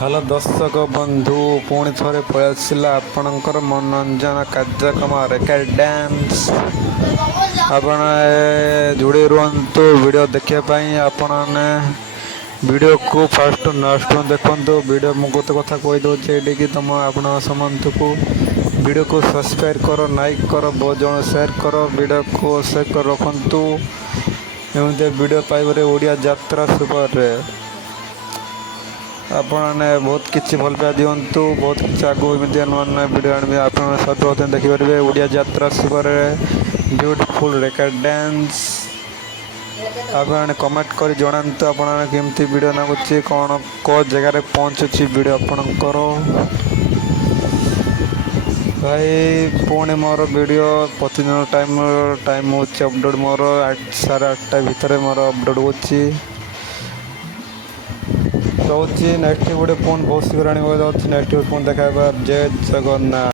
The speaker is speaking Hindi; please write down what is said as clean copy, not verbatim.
हेलो दर्शक बंधु पुणी थे पलैसला आपणकर मनोरंजन कार्यक्रम रेकर्ड डांस आपण जोड़े रुहतु वीडियो देखापी आपण वीडियो को फास्ट लास्ट देखु वीडियो मुझे गोटे कथा कहीदे कि तुम आप समस्त को वीडियो को सब्सक्राइब कर लाइक कर बहुत जन शेयर कर वीडियो को शेयर कर रखु एमती वीडियो पाइबे ओडिया यात्रा सुपर आपने बहुत किसी भल पाई दिंतु बहुत किसी आगू एमती नुआ नुआ वीडियो आने आप सब देखिपारे ओडिया यात्रा सुपर ब्यूटीफुल रेकर्ड डांस आप कमेंट कर जनातु आपमती वीडियो लगुच कौन को जगार पहुँचुची वीडियो आपणकर भाई पुणी मोर वीडियो प्रतिदिन टाइम हो अपडेट मोर 8:30 भितर मोर अपडेट होची रोचे नेक्स्ट वीडियो फोन बहुत शीघ्र आने नेक्स्ट फोन देखा जय जगन्नाथ।